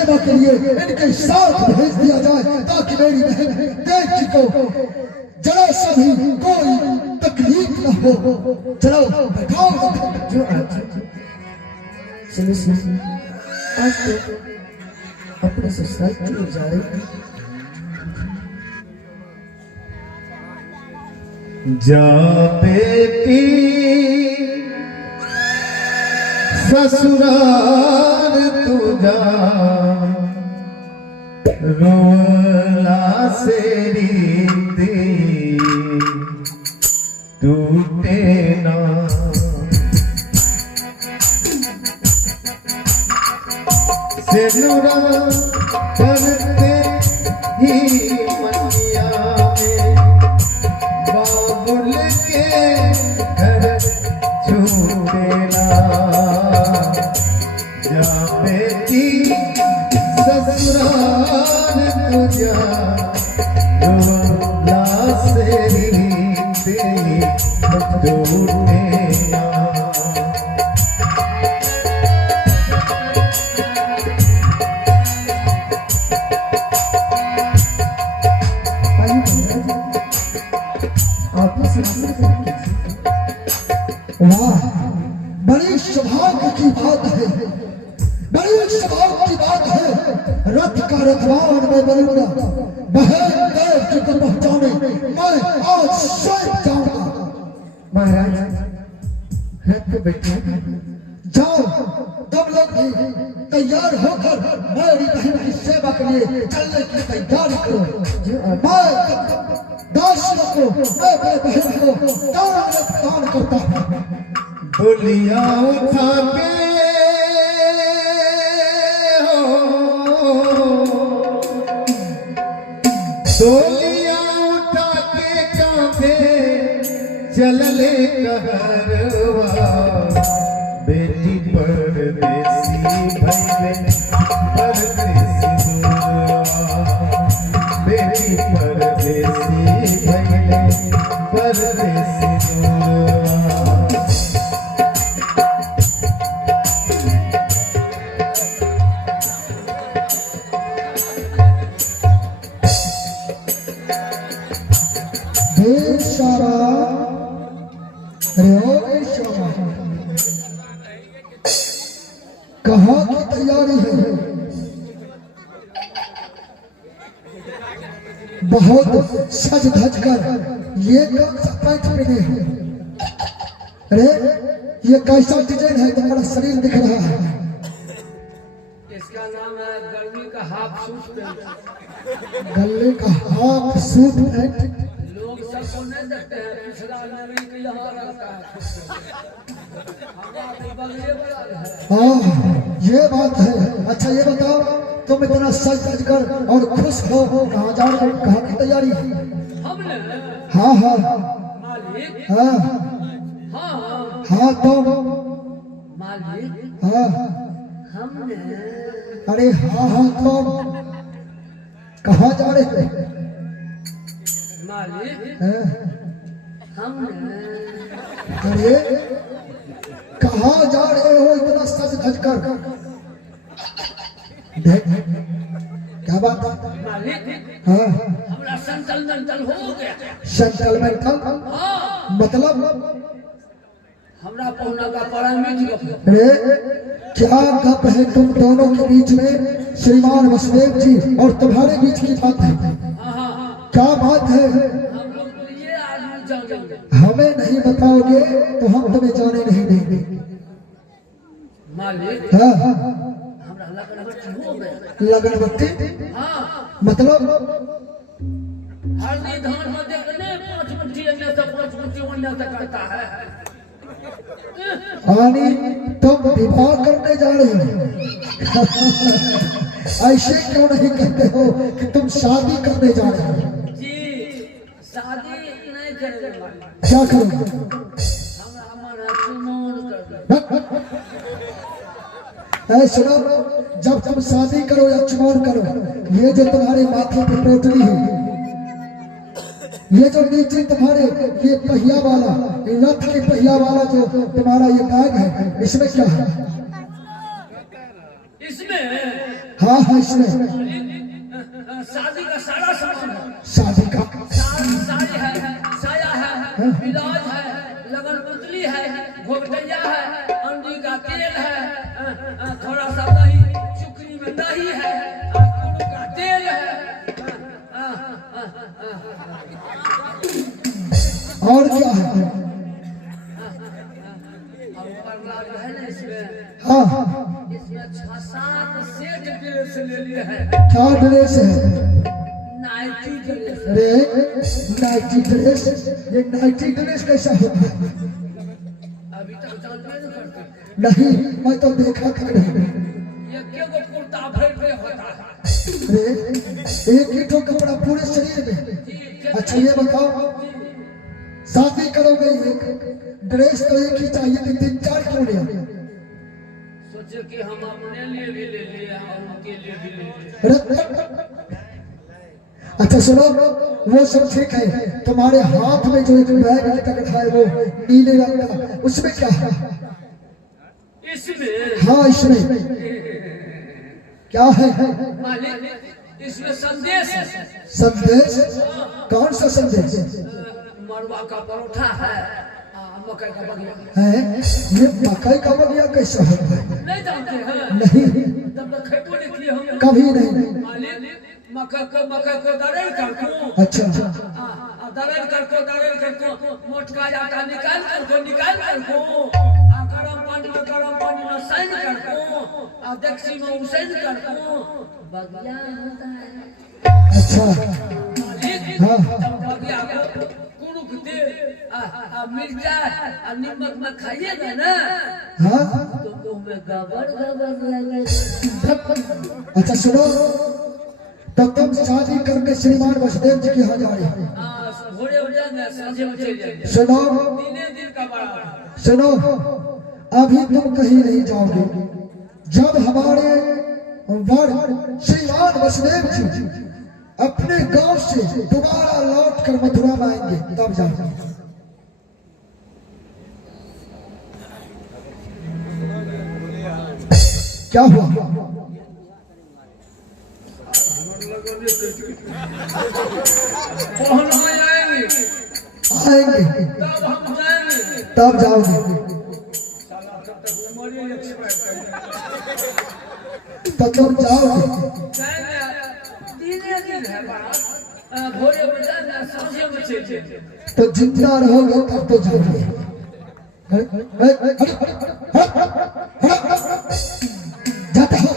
सेवा के लिए इनके साथ भेज दिया जाए ताकि मेरी बहन देव जी को जरा सा भी कोई तकलीफ न हो। चलो बैठाओ। जो आज तो अपने ससुराल की ओर जा रही है। जा बेटी ससुराल तू जा, रोला से रीते टूटे ना। सिनुरा करते ही मनिया में बाबुल के घर छूटेला। जा बेटी ससुराल तू जा, रोला से रीते टूटे ना। वाह, बड़ी सौभाग्य की बात है, बड़ी सौभाग्य की बात है। रथ का रथवान में बनूंगा, बहन देव जी को पहुंचाने मैं आज स्वयं जाऊंगा। महाराज रथ पे बैठे जाओ, तुम लोग भी तैयार होकर मेरी बहन की सेवा के लिए चलने की तैयारी करो। मैं दासियों को, मैं अपने बहन को दान प्रदान करता हूँ। बोलिया उठा के तोलिया उठा के कांधे चलले कहरवा। बेटी परदेसी भइले परदेसी दूरवा। बेटी परदेसी भइले परदेसी दूरवा। कहाँ की तैयारी है? बहुत सज धज कर ये कौन सा पैंट पहने हैं? अरे ये कैसा डिजाइन है? तुम्हारा शरीर दिख रहा है। इसका नाम है गर्मी का हाफ सूट पैंट। गले का हाफ सूट पैंट। लोग सबको नहीं देखते हैं, पिछला नवी के यहाँ रहता है। हमारा तो बगले वाला है। ये बात है। अच्छा ये बताओ, तुम इतना सज धज कर और खुश हो, कहाँ जा रहे हो? कहाँ की तैयारी? हमने हाँ हाँ मालिक, हाँ हाँ हाँ तो मालिक, हाँ। हमने अरे हाँ हाँ तो कहाँ जा रहे थे? मालिक, हाँ, हमने अरे कहाँ जा रहे हो इतना सज धज कर? देख क्या बात है? मालिक, हाँ, हमारा संतल मंतल हो गया। संकल में हाँ, मतलब हमरा पहुना का पड़ा मिट गया। अरे क्या गप है तुम दोनों के बीच में? श्रीमान वसुदेव जी और तुम्हारे बीच की बात है। हाँ हाँ, क्या बात है? हम लोग तो ये आदमी जानेंगे। हमें नहीं बताओगे तो हम तुम्हें जाने नहीं देंगे। मालिक, हाँ, हमरा लगनवटी हो गया। लगनवती हाँ, मतलब? हल्दी धान में देखने 5 मुट्ठी अन्य से 5 मुट्ठी अन्य से करता है। आनी तुम विवाह करने जा रहे हो? ऐसे क्यों नहीं कहते हो कि तुम शादी करने जा रहे हो? जी, शादी नहीं करेंगे। क्या करोगे? हमरा हमारा चुनाव कर ऐ सुनो, जब तुम शादी करो या चुनाव करो, ये जो तुम्हारे माथे पे पोटली है, ये जो नीचे तुम्हारे ये पहिया वाला, ये रथ के पहिया वाला जो तुम्हारा ये बैग है, इसमें क्या है? इसमें हाँ हाँ इसमें शादी का सारा सामान है। शादी का साड़ी है, साया है, ब्लाउज है, लगन पुतली है, घोघटैया है, अंडी का तेल है, थोड़ा सा दही, चुकरी में दही है, कुड़ू का तेल है, और क्या है? और परलाद है ना इसमें, हाँ इसमें 6-7 सेट ड्रेस ले लिए है। क्या ड्रेस है? Nightie dress. अरे नाइटी ड्रेस, ये नाइटी ड्रेस कैसा होता है? अभी तक जानते नहीं करते। नहीं मैं तो देखा कर नहीं। ये क्यों कुर्ता भर में होता है? अरे एक ही ठो कपड़ा पूरे शरीर में। अच्छा ये बताओ, शादी करोगे एक ड्रेस तो एक ही चाहिए थी, 3-4 क्यों ले? सोचे कि हम अपने लिए भी ले लिए और उनके लिए भी ले लिए। अच्छा सुनो, वो सब ठीक है, तुम्हारे हाथ में जो एक बैग लटक रहा है वो नीले रंग का, उसमें क्या है? इसमें हाँ इसमें क्या है? मालिक इसमें संदेश है। संदेश? कौन सा संदेश मरवा का परोठा है, मकई का बगिया है? ये मकई का बगिया कैसा होता है? नहीं जानते हैं? नहीं तब तक खेतो लिखिए हम कभी नहीं। मालिक मकई को दरड़ कर को अच्छा दरड़ कर को मोटका जाता निकाल कर को गरम पानी में सैन कर को डेक्ची में उसैन कर को बगिया होता है। अच्छा मालिक हाँ तब बगिया को कुरुक दे मिर्चा नमक में खाइएगा ना हाँ। तो में गबर लगे। अच्छा सुनो, तब तुम शादी करके श्रीमान वसुदेव जी के यहाँ जा रहे हो। घोड़े हो जाएंगे, साझे में चले जाएंगे। सुनो दिन का बड़ा सुनो, अभी तुम कहीं नहीं जाओगे। जब हमारे वर श्रीमान वसुदेव जी अपने गांव से दोबारा लौट कर मथुरा में आएंगे तब जाओगे। क्या हुआ? आएंगे आएंगे तब हम जाएंगे। तब जाओगे। तो तुम जाओगे दिन है बात घोड़े हो जाएंगे, साझे में चले जाएंगे। तो जितना रहोगे तब तो जाओगे। जाते हो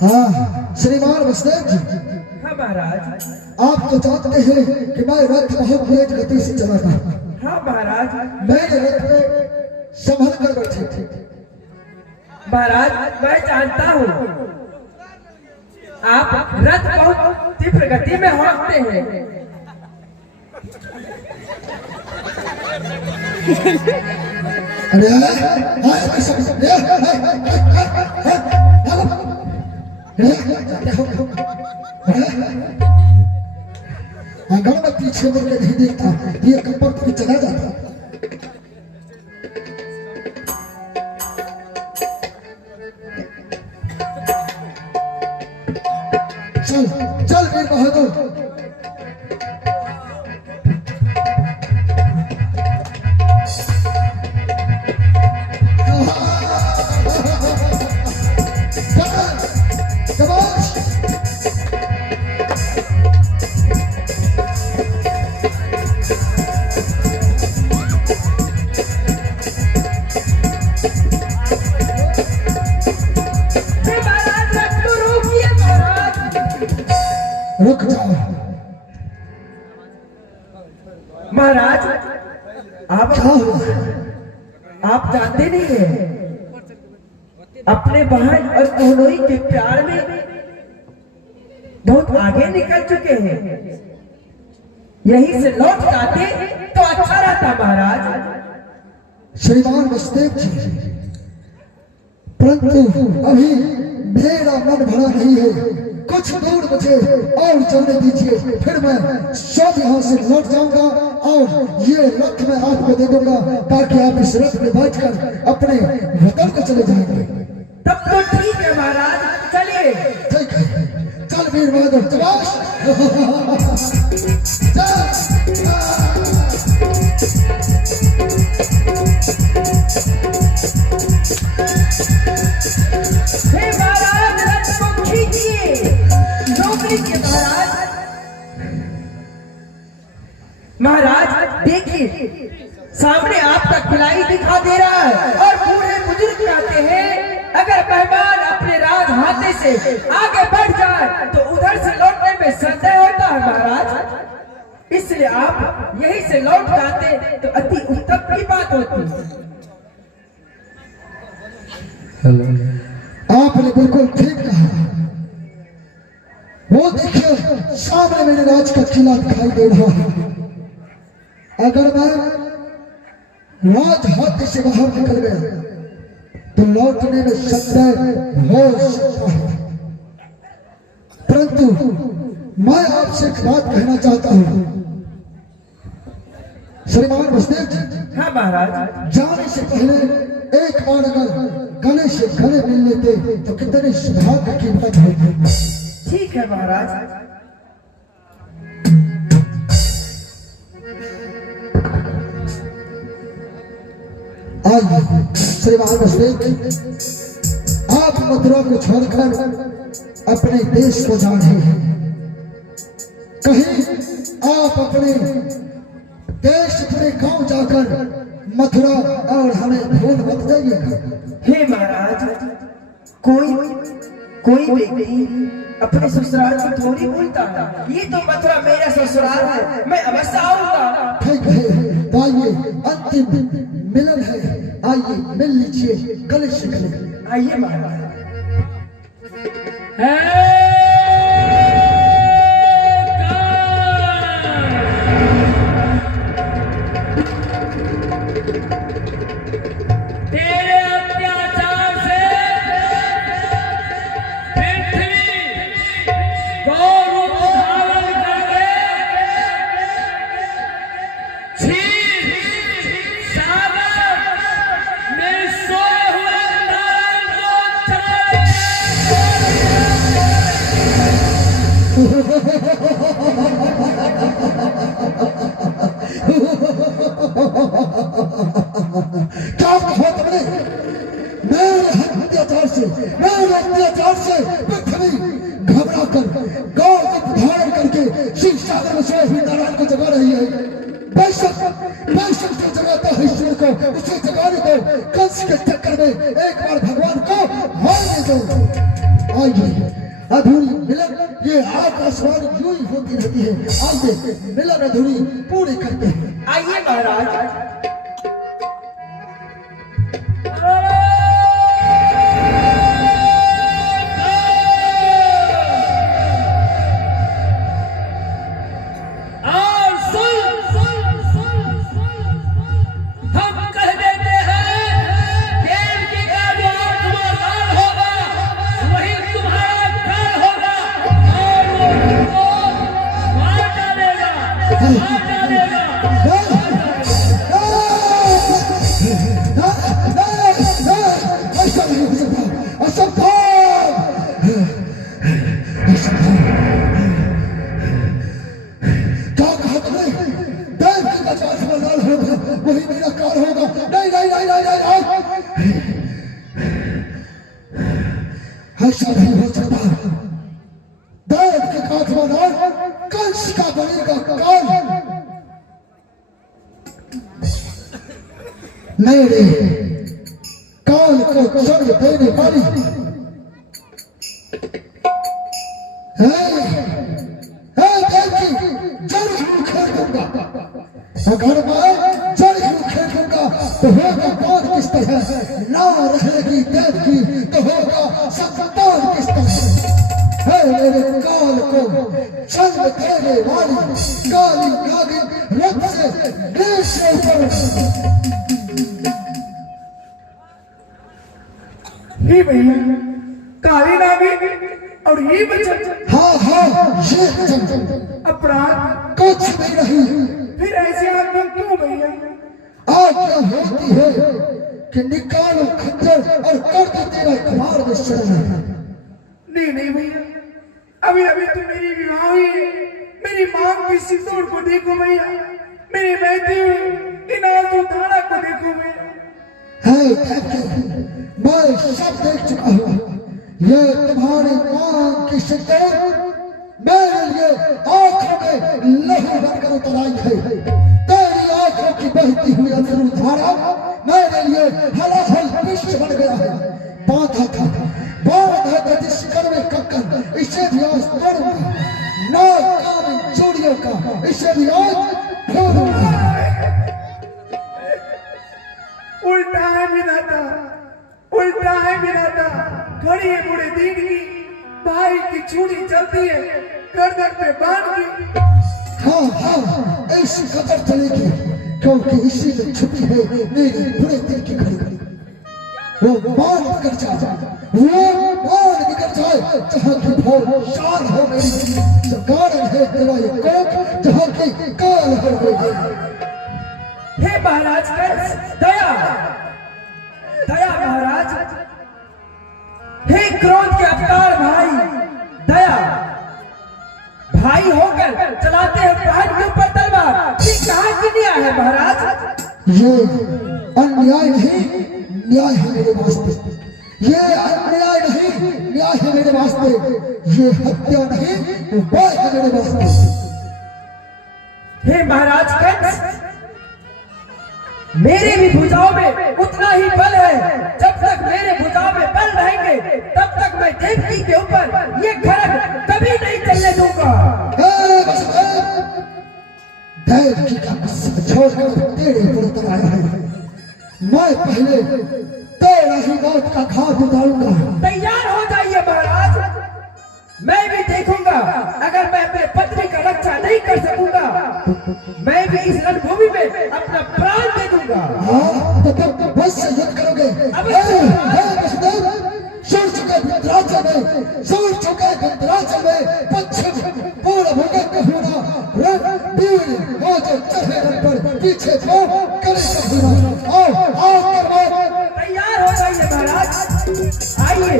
हाँ श्रीमान वसुदेव जी। हाँ महाराज। आप तो जानते हैं कि मैं रथ बहुत तेज गति से चला था। हाँ महाराज। मैंने रथ में संभल कर बैठे थे। महाराज मैं जानता हूँ आप रथ बहुत तीव्र गति में हाँकते हैं। अरे अगर मैं पीछे मुड़ के नहीं देखता ये कपड़ तो चला जाता। चल चल वीर बहादुर। रुक जाओ महाराज। आप क्या हुआ? आप जानते नहीं है अपने बहन और कोहनोई के प्यार में बहुत आगे निकल चुके हैं। यहीं से लौट जाते तो अच्छा रहता महाराज। श्रीमान वसुदेव जी, परंतु अभी मेरा मन भरा नहीं है। कुछ दूर मुझे और चलने दीजिए, फिर मैं सब यहाँ से लौट जाऊंगा और ये रथ मैं आपको दे दूंगा ताकि आप इस रथ में बैठकर अपने वतन को चले जाएंगे। तब तो ठीक है महाराज, चलिए। ठीक है, चल वीर बहादुर चबाश। हे महाराज, रथ को खींचिए। नौकरी के महाराज। महाराज देखिए, सामने आपका किलाई दिखा दे रहा है और बूढ़े बुजुर्ग कहते हैं अगर मेहमान अपने राज हाथे से आगे बढ़ जाए तो उधर से लौटने में संदेह होता है महाराज, इसलिए आप यहीं से लौट जाते तो अति उत्तम की बात होती। आपने बिल्कुल ठीक कहा। वो देखिए सामने मेरे राज का किला दिखाई दे रहा है। अगर मैं राज हाथ से बाहर निकल गया तो लौटने में संदेह हो सकता है, परंतु मैं आपसे एक बात कहना चाहता हूं श्रीमान वसुदेव जी। हाँ महाराज। जाने से पहले एक बार अगर गले से गले मिल लेते तो कितने सौभाग्य की बात होती। ठीक है महाराज। आइए श्रीमान वसुदेव जी, आप मथुरा को छोड़कर अपने देश को जा रहे हैं। कहीं आप अपने देश अपने गांव जाकर मथुरा और हमें भूल मत जाइएगा। हे महाराज, कोई व्यक्ति अपने ससुराल की थोड़ी भूलता है। ये तो मथुरा मेरा ससुराल है, मैं अवश्य आऊंगा। ठीक है, तो आइए अंतिम मिलन है, आइए मिल लीजिए गले से गले। आइए महाराज। तेरे अत्याचार से पृथ्वी गौरव धारण करके क्षीर सागर में सोए हुए नारायण को चलाए। क्या कहा तुमने? मेरे अत्याचार से पृथ्वी घबरा कर गौ को धारण करके शिव सागर में सोए हुए नारायण को जगा रही है। बेशक जो जगाता है ईश्वर को, उसे जगाने दो। कंस के चक्कर में एक बार भगवान को मारने दो। आइए अधूरी मिलन ये आकाशवाण यूं ही होती रहती है। आइए मिलन अधूरी पूरी करते हैं। आइए महाराज। वही मेरा कार होगा। नहीं नहीं नहीं नहीं नहीं ऐसा नहीं हो सकता। देव के काठमांडू कंस का बनेगा काल। मेरे काल को जन्म देने वाली जड़ खेल दूंगा। अगर मैं जड़ खेल दूंगा तो होगा कौन किस तरह, ना रहेगी देव की तो होगा संतान किस तरह। है मेरे काल को जन्म देने वाली काली नागिन रथ से नीचे ऊपर। भैया काली नागिन और ये वचन, हाँ हाँ ये वचन अपराध कुछ भी नहीं। फिर ऐसे आज्ञा क्यों भैया? आज्ञा होती है कि निकालो खंजर और कर दो तेरा कमार में शरण। नहीं नहीं भैया, अभी अभी तो मेरी विवाह हुई है। मेरी मांग की सिंदूर को देखो भैया, मेरी बहती हुई इन आंसू धारा को देखो भैया। है मैं सब देख चुका हूँ। ये तुम्हारी मांग की सिंदूर मेरे लिए आंखों में लहू बनकर उतर आई है। तेरी आंखों की बहती हुई अश्रु धारा मेरे लिए हलाहल विष बन गया है। बांधा था जिस कड़वे कक्कर, इसे भी आज तोड़ूंगा। नाक कान इन चूड़ियों का, इसे भी आज फोड़ूंगा। उल्टा है विधाता, उल्टा है विधाता। खड़ी है बूढ़े दीन की, भाई की चूड़ी चलती है गर्दन पे बांध की। हाँ हाँ ऐसी कदर चलेगी, क्योंकि इसी में छुपी है मेरे बुरे दिल की घड़ी। वो मान बिगड़ जाए, वो मान बिगड़ जाए जहाँ की भोर शान हो मेरी। जो कारण है तेरा ये कोप, जहाँ की काल हो गई। हे महाराज दया, दया महाराज। हे क्रोध के अवतार भाई दया, भाई होकर चलाते हैं पहाड़ के ऊपर तलवार। ये कहाँ की न्याय है महाराज? ये अन्याय नहीं न्याय है मेरे वास्ते। ये अन्याय नहीं न्याय है मेरे वास्ते। ये हत्या नहीं उपाय है मेरे वास्ते। हे महाराज कंस, मेरे भी भुजाओं में उतना ही बल है। जब तक मेरे भुजाओं में बल रहेंगे तब तक मैं देवकी के ऊपर ये खड़ग कभी नहीं चलने दूंगा। देवकी का गुस्सा छोड़कर तेरे ऊपर उतर आया है। मैं पहले तेरा ही मौत का घाट उतारूंगा। तैयार हो जाइए महाराज, मैं भी देखूंगा। अगर मैं अपने पत्नी का रक्षा नहीं कर सकूंगा, मैं भी इस रणभूमि में अपना प्राण दे दूंगा। हाँ तो तब बस से युद्ध करोगे। सुर चुके विंध्याचल में, सुर चुके विंध्याचल में पश्चिम पूर्व होकर कहूँगा रणवीर हो जो चढ़े रन पर पीछे को करे कहूँगा। आओ आओ करवाओ। तैयार हो जाइए महाराज, आइए।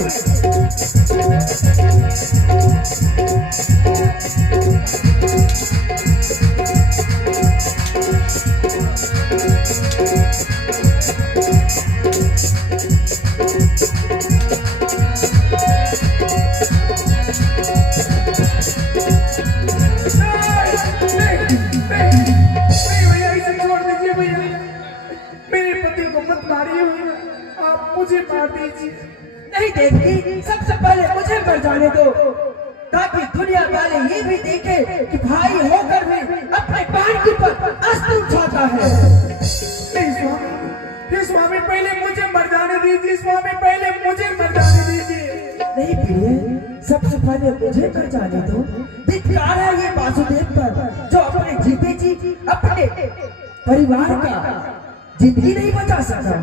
मुझे मार दीजिए। नहीं देखी, सबसे पहले मुझे मर जाने दो, ताकि दुनिया वाले ये भी देखे कि भाई होकर भी अपने बहन के ऊपर अस्त्र उठाता है। नहीं स्वामी, नहीं स्वामी, पहले मुझे मर जाने दीजिए। स्वामी पहले मुझे मर जाने दीजिए। नहीं प्रिय, सबसे पहले मुझे मर जाने दो। धिक्कार है ये वासुदेव पर, जो अपने जीते जी अपने परिवार का जिंदगी नहीं बचा सका।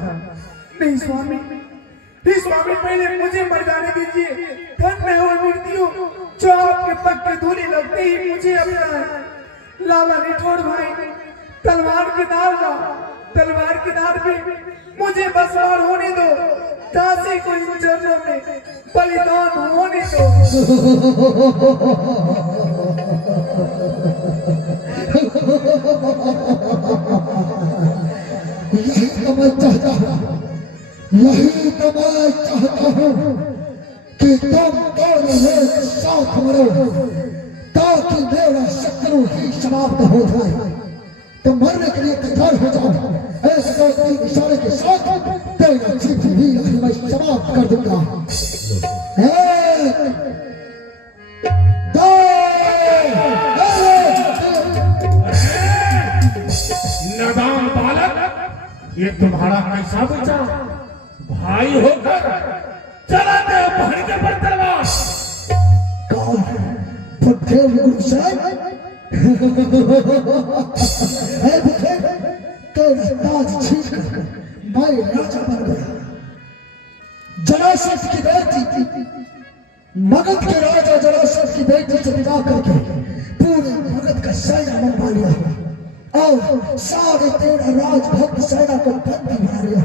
नहीं स्वामी, नहीं स्वामी, पहले मुझे मर जाने दीजिए। धन्य हो मृत्यु जो आपके पग की धूली लगते ही मुझे अपना लाला निठोर भाई तलवार की धार ला, तलवार की धार में मुझे बसवार होने दो। दासी को इन चरणों में बलिदान होने दो। यही तो मैं चाहता हूँ, यही तो मैं चाहता हूँ कि तुम दोनों एक साथ मरो, ताकि मेरा शत्रु ही समाप्त हो जाए। तो मरने के लिए तैयार हो जाओ। ऐसे दो तीन इशारे के साथ तेरा जीवन भी मैं समाप्त कर दूंगा। नादान बालक, ये तुम्हारा कैसा बचा? भाई होकर चलाते हो पहाड़ी के पर तलवार। बुद्धे तेरा ताज छीन कर मैं राजा बन गया। जरासंध की बेटी मगध के राजा जरासंध की बेटी से विवाह करके पूरे मगध का सेना मंगवा लिया और सारे 13 राजभक्त सेना को बंदी बना लिया।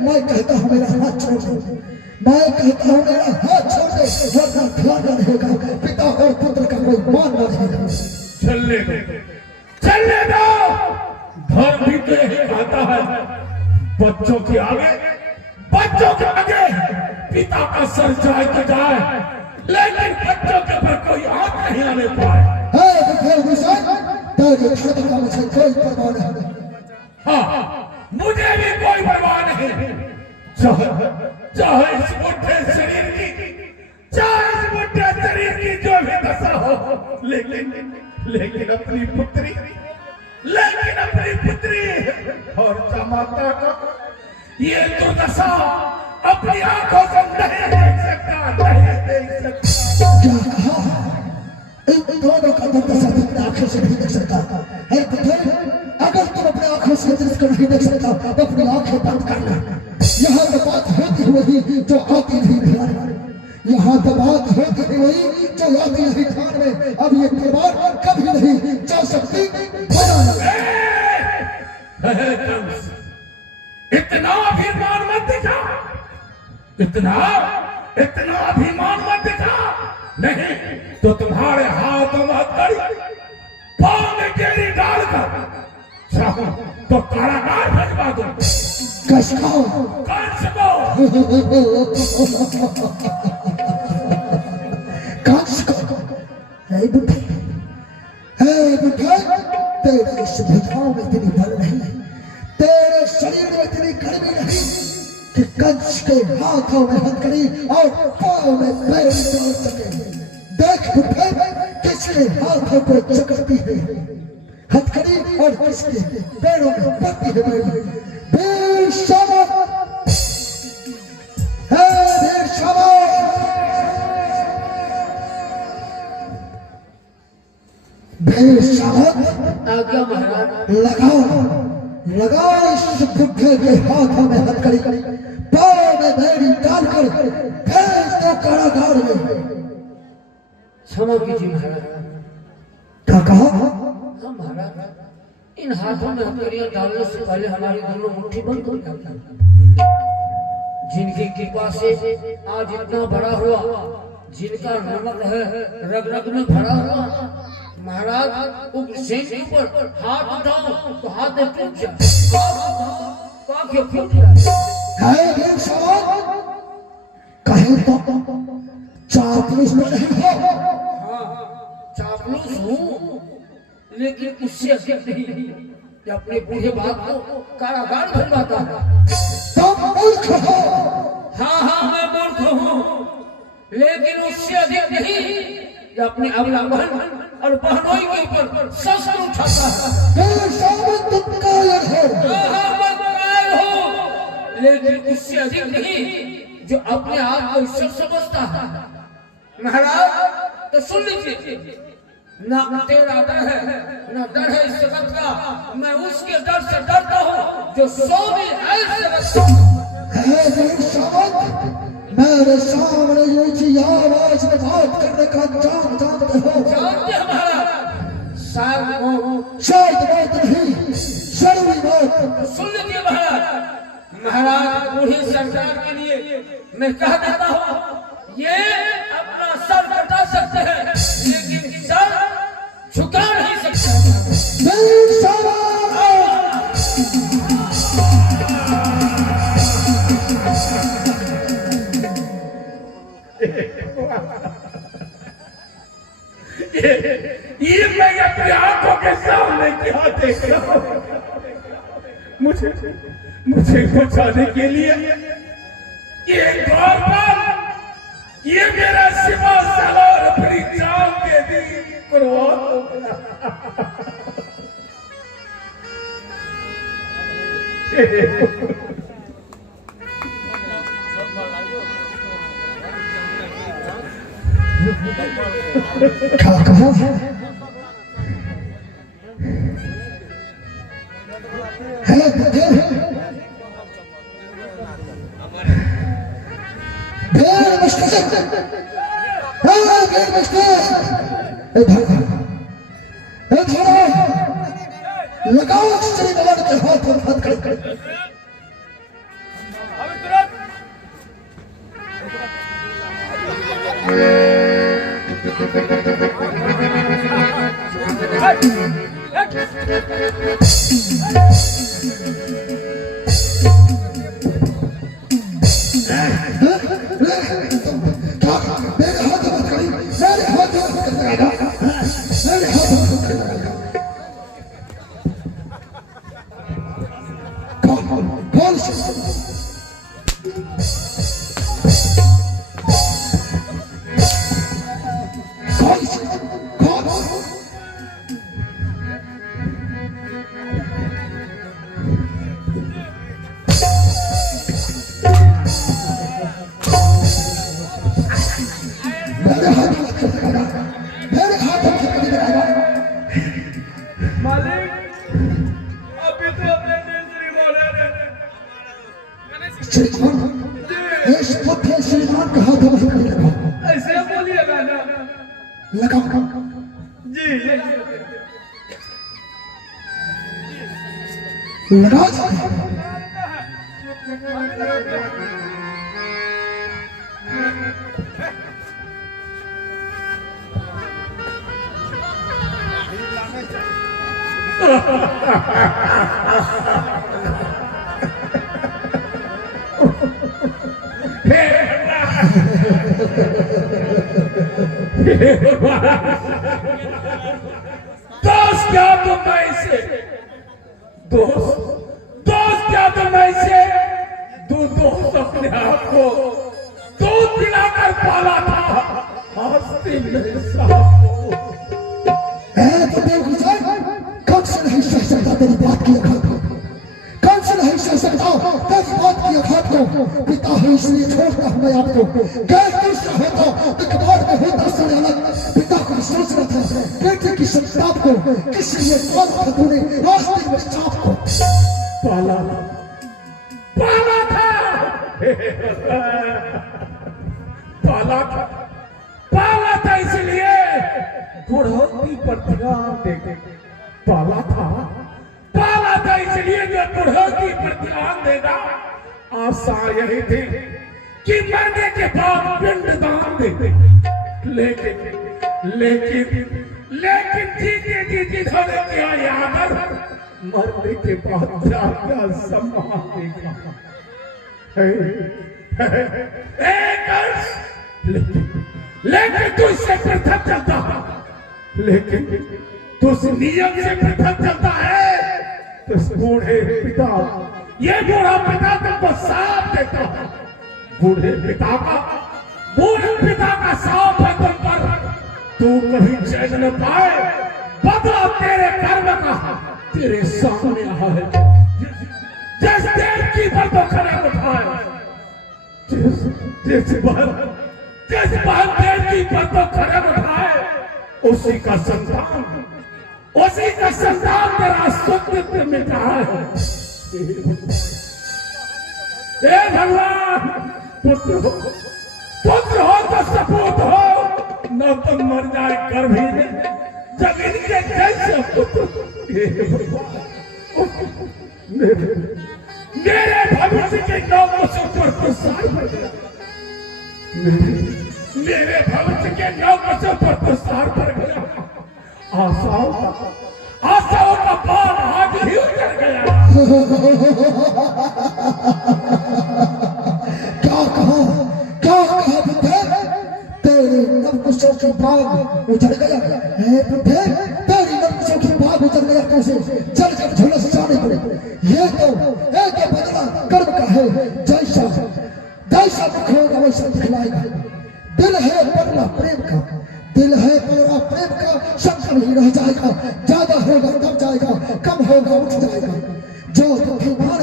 मैं कहता हूँ मेरा हाथ छोड़ दो, मैं कहता हूँ मेरा हाथ छोड़ दे, वरना ध्यान न रहेगा, पिता और पुत्र का कोई मान न रहेगा। चलने दो। धर्म भी तो यही कहता है, बच्चों के आगे पिता का सर जाए तो जाए, लेकिन बच्चों के ऊपर कोई हाथ नहीं आने पाए। तेरे धर्म का मुझे कोई परवाह नहीं। हाँ, मुझे भी कोई परवाह नहीं। चाहे इस बुढ़े शरीर की जो भी दशा हो, लेकिन अपनी पुत्री और जमाता को ये दुर्दशा अपनी आंखों से नहीं देख सकता। क्या कहा? इन दोनों का दुर्दशा अपनी आंखों से नहीं देख सकता है। अगर तुम अपनी आंखों से दृश्य को नहीं देख सकता तो अपनी आंखें बंद कर ले। यहाँ तो बात होती हुई जो आती नहीं ध्यान में, यहाँ तो बात होती हुई जो आती नहीं ध्यान में। अब ये तलवार कभी नहीं जा सकती। इतना अभिमान मत दिखा, नहीं तो तुम्हारे हाथों में हथकड़ी, पांव में केरी डालकर चाहो तो कारागार भिजवा दो। कसको तेरे इस भुजाओं में इतनी बल नहीं, तेरे शरीर में इतनी गर्मी नहीं कि कंस के हाथों में हथकड़ी और पांव में पैर डाल सके। देख बुढ़े, किसके हाथों को जकड़ती है हथकड़ी और किसके पैरों में पड़ती है पैर। वीर शाबाश, वीर शाबाश। वीर शाबाश, आज्ञा महाराज। लगाओ इस बुढ़े के हाथों में हथकड़ी, पांव में बेड़ी डालकर भेज दो कारागार में। क्षमा कीजिए महाराज। क्या कहा? हाँ महाराज, इन हाथों में हथकड़ियां डालने से पहले हमारी दोनों मुट्ठी बंद हो जाती। जिनकी कृपा से आज इतना बड़ा हुआ, जिनका नमक है रग रग में भरा हुआ, महाराज उग्रसेन के ऊपर हाथ उठाओ तो हाथ टूट जाए, आंखें फूट जाए। वीर शाबाश, कहे तो चापलूस में नहीं हो। चापलूस हूँ, लेकिन उससे अधिक नहीं कि अपने बूढ़े बाप को कारागार भिजवाता है। तुम मूर्ख हो। हाँ मैं मूर्ख हूँ, लेकिन उससे अधिक नहीं कि अपने अगला बहन और बहनोई के ऊपर शस्त्र उठाता है। तुम कायर हो। मैं कायर हूँ, लेकिन उससे अधिक नहीं जो अपने आप को ईश्वर समझता है। महाराज तो सुन लीजिए, ना तेरा डर है ना डर है इस जगत का, मैं उसके डर से डरता हूँ जो 100 मील ऐसे मेरे सामने ऊंची आवाज में बात करने का अंजाम जानते हो? जानते हैं महाराज। शायद बात नहीं, जरूरी बात। सुन लीजिए महाराज, बूढ़ी सरकार के लिए मैं कह देता हूँ, ये अपना सर कटा सकते हैं लेकिन सर झुका नहीं सकते। ये मैं अपनी आंखों के सामने क्या देख रहा हूँ? मुझे बचाने के लिए ये द्वार पर ये मेरा सिवा सलार अपनी जान दे दी, कुर्बान हो गया। क्या कहा? है लगाओ श्री भगवान के हाथ में हाथ कर अभी तुरंत मेरे हाथ में मत करी मेरे हाथ में मत कर लगाएगा मेरे हाथ में मत कर लगाएगा कौन से मालिक अभी तो अपने श्री बोले श्रीमान इस पत्थर श्रीमान का हाथ में नहीं लगा ऐसे बोलिएगा ना लगा जी लगा दोस्त क्या तुम ऐसे दोस्त क्या तुम ऐसे दोस्त अपने आप को दूध पिलाकर पाला था हंसती मेरे साथ तो बेगुजर कौन से नहीं सह सकता तेरी बात की आघात को कौन से नहीं सह सकता तेरी बात की आघात को पिता है इसलिए छोड़ता हूं मैं आपको गैर दूसरा होता तो कबाड़ में होता सारे अलग पिता को सोच रहा था बेटे की संताप को किस लिए कौन था तूने रास्ते में सांप को पाला था पाला था इसलिए बुढ़ौती पर ध्यान देके पाला था इसलिए जो बुढ़ौती पर ध्यान देगा आशा यही थी कि मरने के बाद पिंड दान दे लेकिन जीते जी जिन्होंने किया याद मरने के बाद क्या सम्मान देगा लेकिन तू इससे पृथक चलता लेकिन तू उस नियम से पृथक चलता है तो बूढ़े पिता ये बूढ़ा पिता तुमको साफ देता है बूढ़े पिता का साफ है तुम पर तू कभी चैन न पाए बदला तेरे कर्म का तेरे सामने है जिस देव की पर तो खड़े उठाए जिस बार देव की पर तो खड़े उठाए उसी का संतान तेरा अस्तित्व मिटा है हे भगवान पुत्र हो तो सपूत हो न तो मर जाए गर्भी में जब इनके जैसे पुत्र हे भगवान मेरे भविष्य के नौकसों पर प्रसार कर गया मेरे भविष्य के नौकसों पर प्रसार कर गया आशाओं का बाल आज ही उतर गया क्या कहा बुद्धे तेरी नवकुशों की बाग उजड़ गया हे बुद्धे तेरी नवकुशों की बाग उजड़ गया तुझे चल कर झुलस जाने पड़े ये तो बदला कर्म का है जैसा मुख होगा वैसा दिखलाएगा दिल है बदला प्रेम का दिल है पूरा प्रेम का शंकर ही रह जाएगा ज्यादा होगा तब जाएगा कम होगा उठ जाएगा जो बुद्धिमान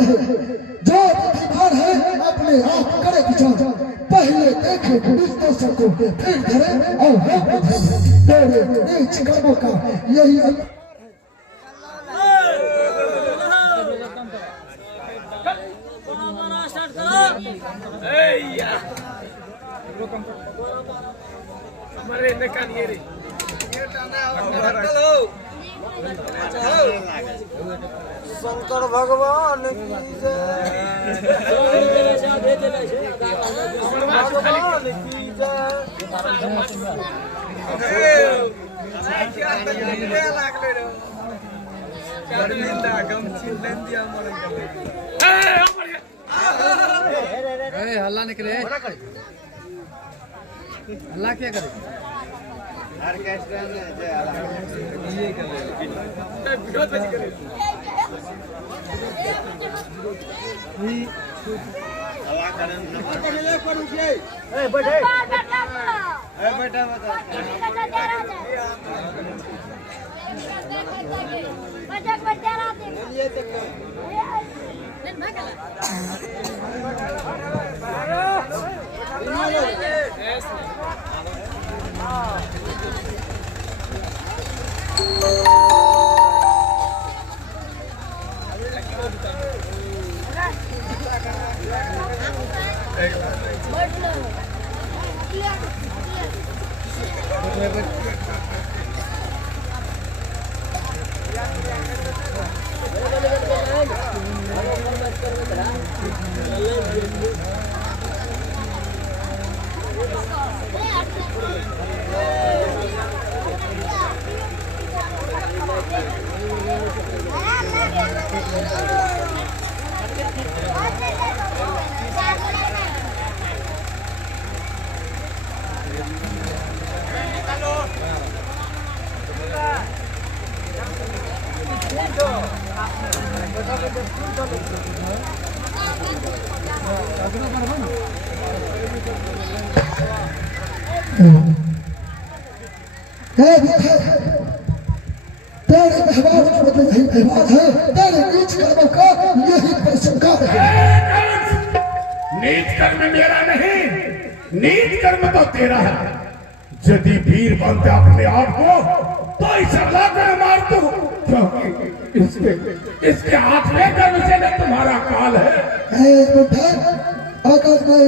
है अपने आप करे विचार पहले देखे दोस्तों को फिर धरे और तेरे नीच कर्मों का यही शंकर भगवान की जय, भगवान की जय। हल्ला निकले, हल्ला क्या करे? तेरे व्यवहार का मतलब यही व्यवहार है, तेरे नीच कर्मों का यही परिसंकार है। नीच कर्म मेरा नहीं, नीच कर्म तो तेरा है। यदि वीर बनते अपने आप को तो इसे लाकर मार दो, क्योंकि इसके हाथ में कर्म से न तुम्हारा काल है। बुढ़ा, अगर मैं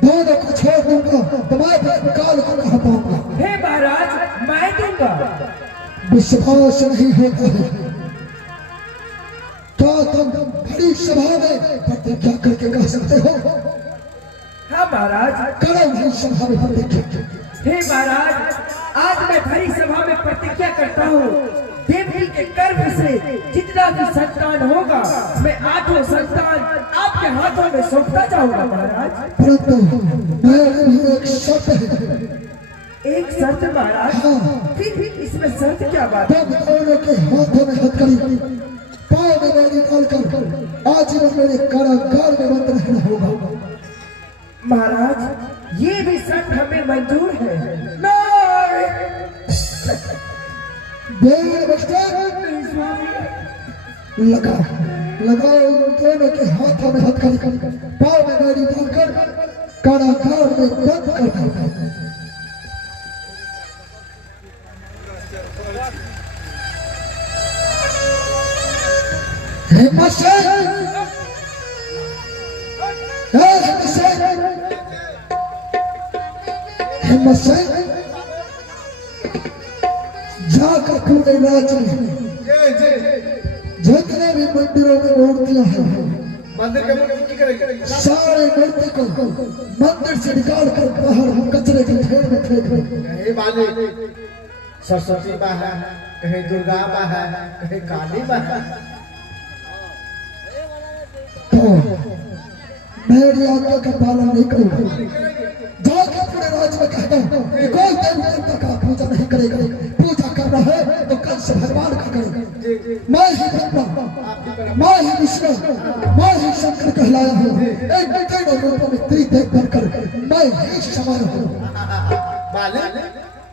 दोनों को छोड़ दूंगा तो मैं अपने काल को कहाँ पाऊंगा? हे महाराज, मैं दूंगा। विश्वास नहीं होता है। क्या तुम बड़ी सभा में प्रतिज्ञा करके कह सकते हो? हाँ महाराज। करो भाई सभा में प्रतिज्ञा। हे महाराज, आज मैं भरी सभा में प्रतिज्ञा करता हूँ, देवकी के गर्भ से जितना भी संतान होगा मैं आठों संतान आपके हाथों में सौंपता जाऊंगा महाराज। परंतु मेरे लिए एक शर्त है। एक शर्त महाराज? फिर इसमें शर्त क्या बात है? तुम दोनों के हाथों में हथकड़ी, पाँव में मेरी डालकर आजीवन मेरे कारागार में बंद रहना होगा। महाराज, ये भी शर्त हमें मंजूर है। देर बचते लगाओ दोनों के हाथों में हथकड़ी, पाँव में मेरी डालकर कारागार में बंद कर देगा। हिम्मत से जाकर पूरे राज्य में जितने भी मंदिरों में मूर्तियां हैं, सारे मूर्ति को मंदिर से निकाल कर बाहर हम कचरे के ढेर में फेंक दें। सरस्वती माँ है, कहीं दुर्गा माँ है, कहीं काली माँ है। तो मेरी आज्ञा का पालन नहीं करूंगा। जाकर पूरे राज्य में कहता हूँ कि कोई देवी देवता का पूजा नहीं करेगा। पूजा करना है तो कंस भगवान का करेगा। मैं ही ब्रह्मा, मैं ही विष्णु, मैं ही शंकर कहलाया हूँ। इन तीनों रूपों में त्रिदेव बनकर मैं ही समान हूँ।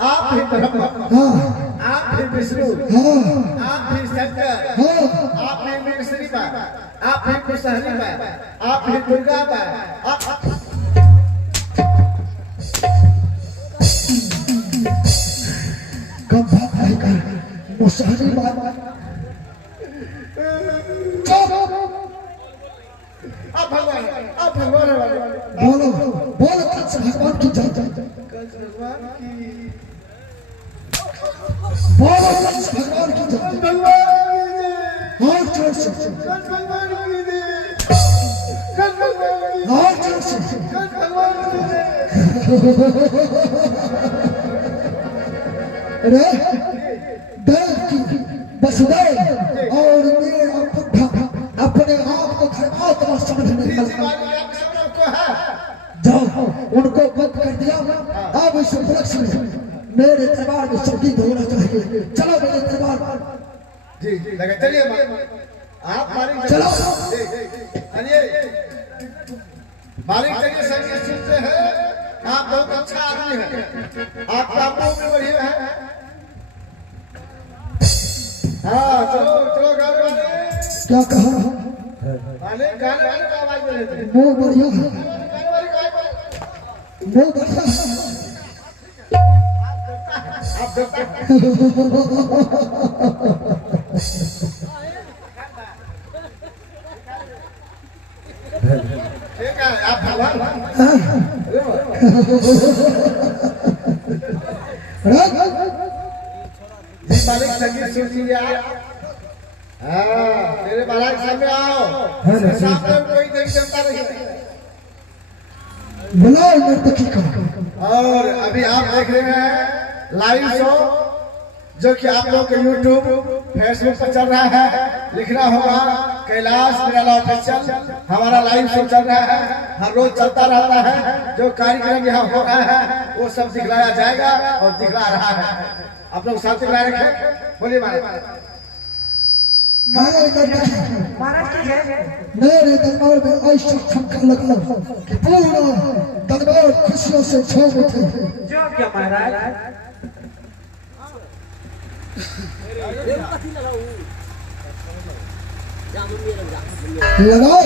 आप भी ब्रह्मा, हाँ, आप भी विष्णु, हाँ, आप भी शंकर, हाँ, आप भी मिश्री माँ, आप भी कुशहरी माँ, आप भी दुर्गा माँ, कब बात नहीं कर मुसहरी बात। आप भगवान, आप भगवान बोलो बोलो कंस भगवान की जय। भगवान की बोलो कंस भगवान की जय। भगवान की जय। हाथ जोड़ से, कंस भगवान की जय। कंस भगवान की जय। हाथ जोड़ से। कंस भगवान की जय। अरे देव की वसुदेव और मेरा बुढ़ा अपने आप को धर्मात्मा समझने लगा। को है जाओ उनको बंद कर दिया। अब इस उपलक्ष्य में मेरे दरबार में संगीत होना चाहिए। चलो मेरे दरबार जी लगे चलिए आप मालिक चलो। चलिए मालिक चलिए संगीत सुनते हैं। आप बहुत अच्छा आदमी हैं। आपका मुंह भी बढ़िया है। हाँ चलो चलो गाने वाले क्या कहा? गाने गाने वाले का आवाज दे रहे थे। मुंह बढ़िया है, गाने वाले का आवाज मुंह बढ़िया है। आप देखते हैं। ठीक है आप भगवान जी मालिक संगीत सुन लीजिए आप। हाँ मेरे महाराज सामने आओ। सामने कोई नहीं जनता नहीं। बुलाओ नर्तकी को। और अभी आप देख रहे हैं लाइव शो जो कि आप लोग के YouTube फेसबुक पर चल रहा है। लिखना होगा कैलाश निराला ऑफिशियल। हमारा लाइव शो चल रहा है, हर रोज चलता रहता है। जो कार्यक्रम यहाँ हो रहा है वो सब दिखलाया जाएगा और दिखला रहा है। आप लोग साथ में रखें। बोलिए मेरे नर्तकी महाराज की जय। मेरे दरबार में ऐसा ठमका लगा कि पूरा दरबार खुशियों से झूम उठे। जो क्या महाराज। लगाओ